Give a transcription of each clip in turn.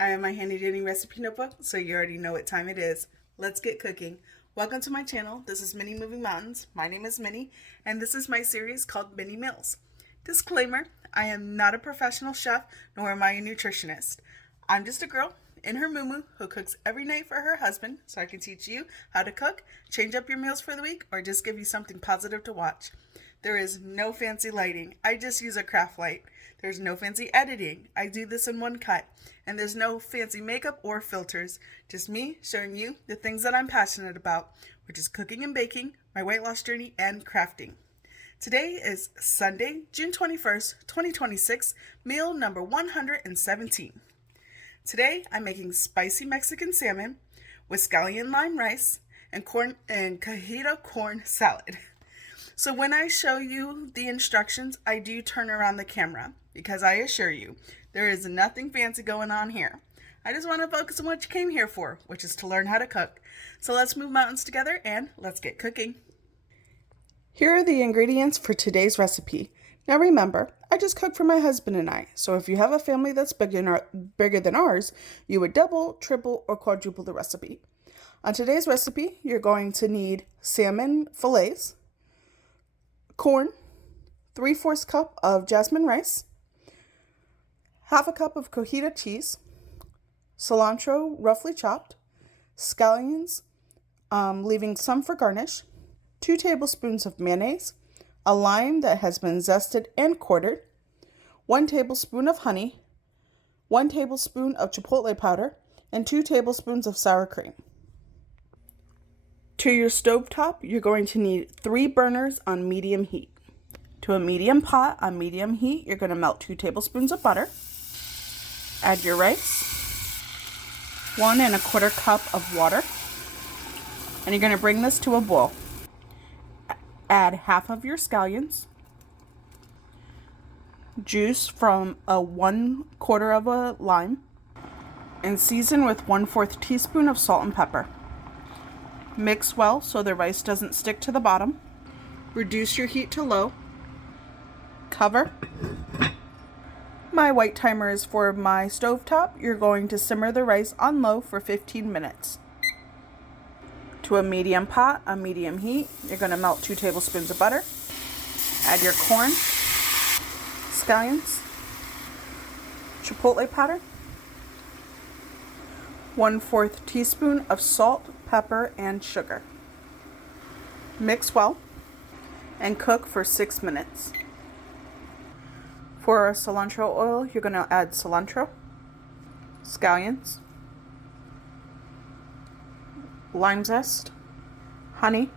I have my handy dandy recipe notebook, so you already know what time it is. Let's get cooking. Welcome to my channel. This is Minnie Moving Mountains. My name is Minnie, and this is my series called Minnie Meals. Disclaimer, I am not a professional chef, nor am I a nutritionist. I'm just a girl in her muumuu who cooks every night for her husband, so I can teach you how to cook, change up your meals for the week, or just give you something positive to watch. There is no fancy lighting. I just use a craft light. There's no fancy editing. I do this in one cut. And there's no fancy makeup or filters. Just me showing you the things that I'm passionate about, which is cooking and baking, my weight loss journey, and crafting. Today is Sunday, June 21st, 2026, meal number 117. Today I'm making spicy Mexican salmon with scallion lime rice and Cojita corn salad. So when I show you the instructions, I do turn around the camera because I assure you, there is nothing fancy going on here. I just want to focus on what you came here for, which is to learn how to cook. So let's move mountains together and let's get cooking. Here are the ingredients for today's recipe. Now remember, I just cook for my husband and I, so if you have a family that's bigger than ours, you would double, triple, or quadruple the recipe. On today's recipe, you're going to need salmon fillets, corn, 3/4 cup of jasmine rice, half a cup of Cojita cheese, cilantro roughly chopped, scallions, leaving some for garnish, 2 tablespoons of mayonnaise, a lime that has been zested and quartered, 1 tablespoon of honey, 1 tablespoon of chipotle powder, and 2 tablespoons of sour cream. To your stovetop, you're going to need 3 burners on medium heat. To a medium pot on medium heat, you're going to melt 2 tablespoons of butter. Add your rice, 1 1/4 cup of water, and you're going to bring this to a boil. Add half of your scallions, juice from a 1/4 of a lime, and season with 1/4 teaspoon of salt and pepper. Mix well so the rice doesn't stick to the bottom. Reduce your heat to low. Cover. My white timer is for my stovetop. You're going to simmer the rice on low for 15 minutes. To a medium pot on medium heat, you're going to melt 2 tablespoons of butter. Add your corn, scallions, chipotle powder, 1/4 teaspoon of salt, pepper, and sugar. Mix well and cook for 6 minutes. For our cilantro oil, you're going to add cilantro, scallions, lime zest, honey,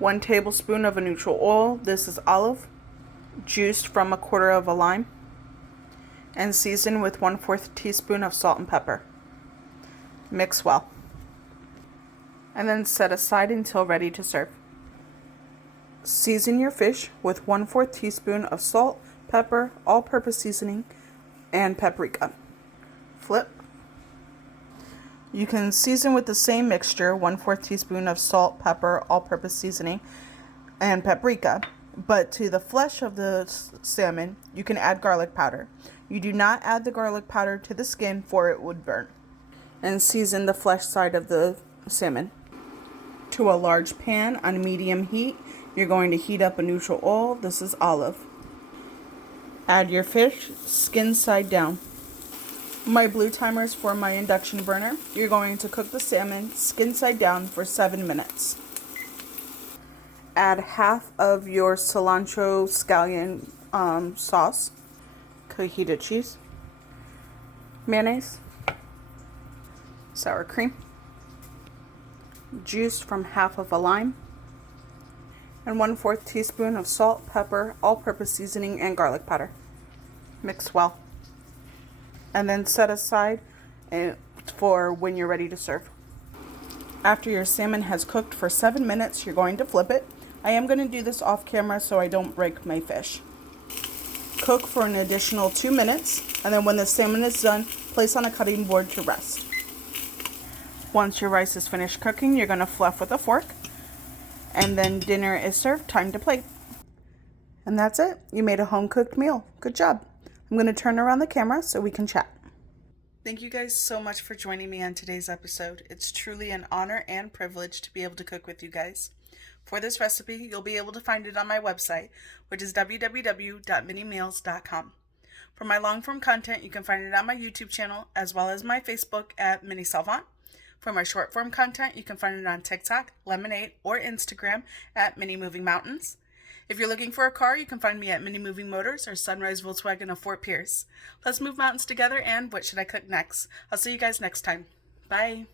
1 tablespoon of a neutral oil, this is olive, juiced from a 1/4 of a lime, and season with 1/4 teaspoon of salt and pepper. Mix well. And then set aside until ready to serve. Season your fish with 1/4 teaspoon of salt, pepper, all-purpose seasoning, and paprika. Flip. You can season with the same mixture, 1/4 teaspoon of salt, pepper, all-purpose seasoning, and paprika, but to the flesh of the salmon, you can add garlic powder. You do not add the garlic powder to the skin, for it would burn. And season the flesh side of the salmon. To a large pan on medium heat, you're going to heat up a neutral oil. This is olive. Add your fish, skin side down. My blue timer is for my induction burner. You're going to cook the salmon skin side down for 7 minutes. Add half of your cilantro scallion sauce, Cojita cheese, mayonnaise, sour cream, juice from half of a lime, and 1/4 teaspoon of salt, pepper, all-purpose seasoning, and garlic powder. Mix well. And then set aside for when you're ready to serve. After your salmon has cooked for 7 minutes, you're going to flip it. I am going to do this off camera so I don't break my fish. Cook for an additional 2 minutes, and then when the salmon is done, place on a cutting board to rest. Once your rice is finished cooking, you're going to fluff with a fork, and then dinner is served. Time to plate. And that's it. You made a home-cooked meal. Good job. I'm going to turn around the camera so we can chat. Thank you guys so much for joining me on today's episode. It's truly an honor and privilege to be able to cook with you guys. For this recipe, you'll be able to find it on my website, which is www.minniemeals.com. For my long-form content, you can find it on my YouTube channel, as well as my Facebook at Minnie Salmon. For my short-form content, you can find it on TikTok, Lemonade, or Instagram at Minnie Moving Mountains. If you're looking for a car, you can find me at Minnie Moving Motors or Sunrise Volkswagen of Fort Pierce. Let's move mountains together, and what should I cook next? I'll see you guys next time. Bye.